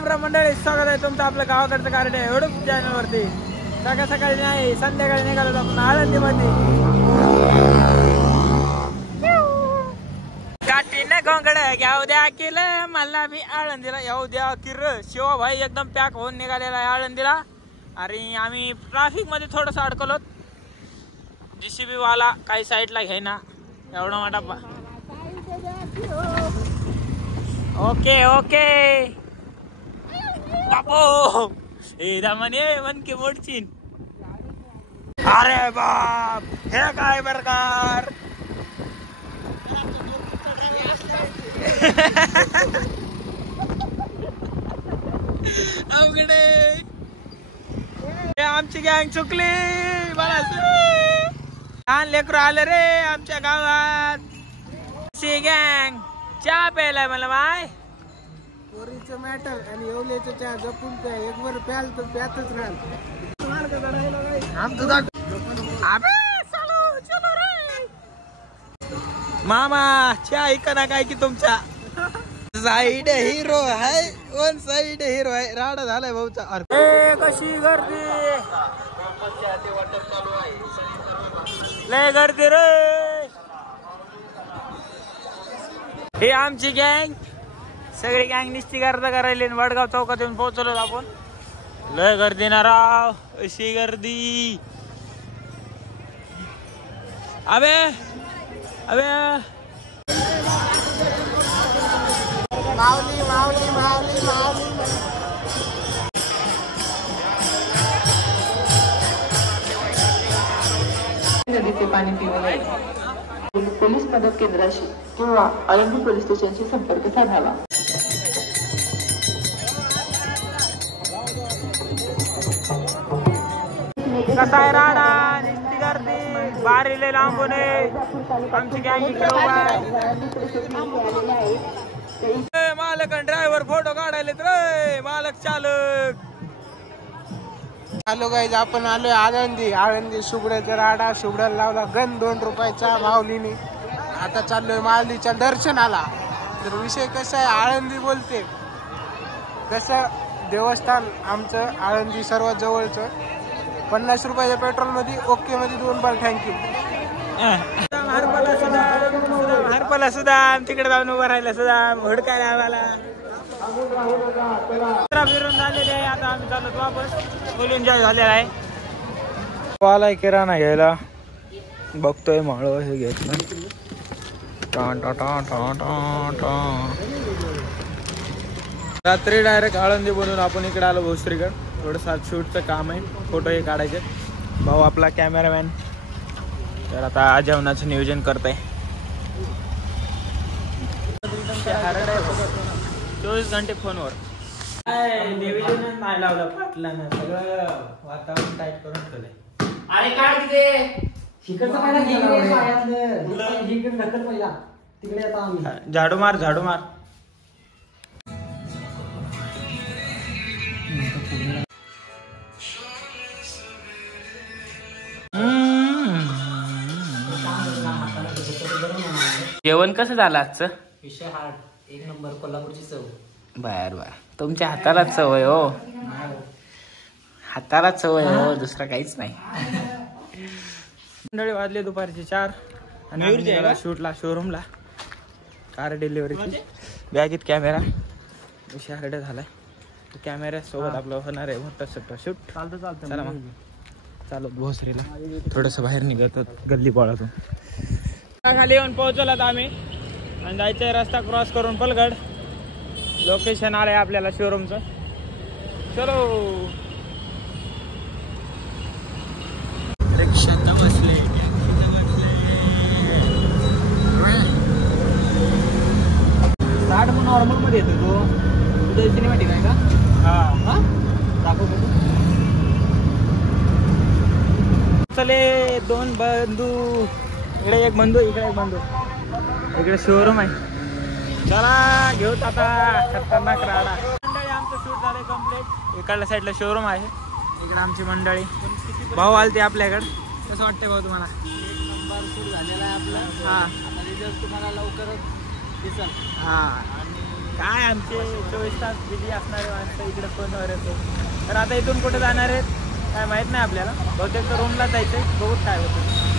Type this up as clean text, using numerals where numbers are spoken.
राम राम मंडळी, स्वागत आहे तुमचं आपलं गावाकडचं कार्ड एवढंच चॅनल वरती. सकाळ सकाळी नाही, संध्याकाळी निघालो आपण आळंदीमध्ये. काठीने गोंगड घ्याऊ द्या केलं मला मी आळंदीला येऊ द्या किर. शिवा भाई एकदम पॅक होऊन निघालेला आहे आळंदीला. आणि आम्ही ट्रॅफिक मध्ये थोडस अडकलो. JCB वाला काही साईडला घेईना एवढा मोठा. ओके ओके बापो हे दमने मन के मोडचीन. अरे बाप हे काय प्रकार. अवघडे आमची गँग चुकली. मला लहान लेकरू आलं रे आमच्या गावात. सी गँग चहा प्यायलाय मला माय. पोरीचं मॅटर आणि येवल्याचं चहा जपून प्या. एक वर प्याल तर प्यातच राहाल. मामा चहा ऐका काय की तुमच्या साईड हिरो आहे. वन साईड हिरो आहे. राडा झालाय भाऊचा. अरे कशी गर्दी लय गर्दी रे. हे आमची गँग सगळी गँग निश्चित गर्दा करायली. वडगाव चौकात येऊन पोहोचलो आपण. लय गर्दी ना राव. अशी गर्दी. अबे अबे माऊली माऊली माऊली माऊली. नदीचे पाणी पिऊ नये. पोलीस मदत केंद्राशी किंवा आळंदी पोलीस स्टेशनशी संपर्क साधावा. कसा आहे राडा. निस्ती गर्दी बारीले लांबून आमची गँग. मालक आणि ड्रायव्हर फोटो काढायले रे. मालक चालक. हॅलो गाईज, आपण आलोय आळंदी शुभड्याचा राडा. शुभड्याला लावला गण 2 रुपयाचा माऊलीने. आता चाललोय माऊलीच्या दर्शनाला. तर विषय कसा आहे, आळंदी बोलते कसं देवस्थान आमचं आळंदी सर्वात जवळचं. 50 रुपयाच्या पेट्रोल मध्ये ओके मध्ये 2 बार थँक्यू. हरपला सुद्धा तिकडे जाऊन उभं राहिलं सुद्धा हुडकायला आम्हाला. फिरून झालेले आहे. आता आम्ही चालत वापस. फुल एन्जॉय झालेला आहे. आलाय किराणा घ्यायला. बघतोय माळ हे घेतलं. रात्री डायरेक्ट आळंदी बनवून आपण इकडे आलो भोसरीकडे. थोडंसं शूटचं काम आहे. फोटो हे काढायचे. भाऊ आपला कॅमेरामॅन. तर आता जेवणाचं नियोजन करताय. 24 घंटे फोनवर. निवेदनच नाही लावलं. फाटलं ना सगळं वातावरण टाईट करून ठेवलंय. अरे काय तिकडे झाडू मार झाडू मार. जेवण कसं झालं आजचं. विषय हार्ड. 1 नंबर कोल्हापूरची चव. बर बर. तुमच्या हाताला चव आहे हो. हाताला चव आहे हो. दुसरं काहीच नाही. मंडळी वाजले दुपारचे 4 आणि शूटला शोरूमला. कार डिलिव्हरीची बॅगेत कॅमेरा. विषय झालाय. कॅमेऱ्या सोबत आपलं होणार आहे मोठं शूट. चालतं चला मग चालू भोसरीला. थोडंसं बाहेर निघत गल्ली बोळातून. खाली येऊन पोहोचलात आम्ही. आणि जायचं रस्ता क्रॉस करून पलगड. लोकेशन आलंय आपल्याला शोरूमचं. चलो. रिक्षात बसले. नॉर्मल मध्ये येतो तो. तुझं सिनेमॅटिक आहे का? हा दाखव. चले 2 बंधू. इकडे एक बंधू इकडे एक बंधू. इकडे शोरूम आहे. चला घेऊत आता खतरनाक राडा. मंडळी आमचं शूट झालंय कम्प्लीट. इकडल्या साईडला शोरूम आहे. इकडे आमची मंडळी. भाऊ आलते आपल्याकडे. कसं वाटतंय भाऊ तुम्हाला? 1 नंबर शूट झालेला आहे आपला. हा रिझल्ट तुम्हाला लवकरच दिसेल. हा काय आमचे 24 तास बिझी असणारे माणसं इकडे फोनवर येतो. तर आता इथून कुठे जाणार आहेत काय माहित नाही आपल्याला. बहुतेक तर रूमला जायचंय, बघूत काय होतं.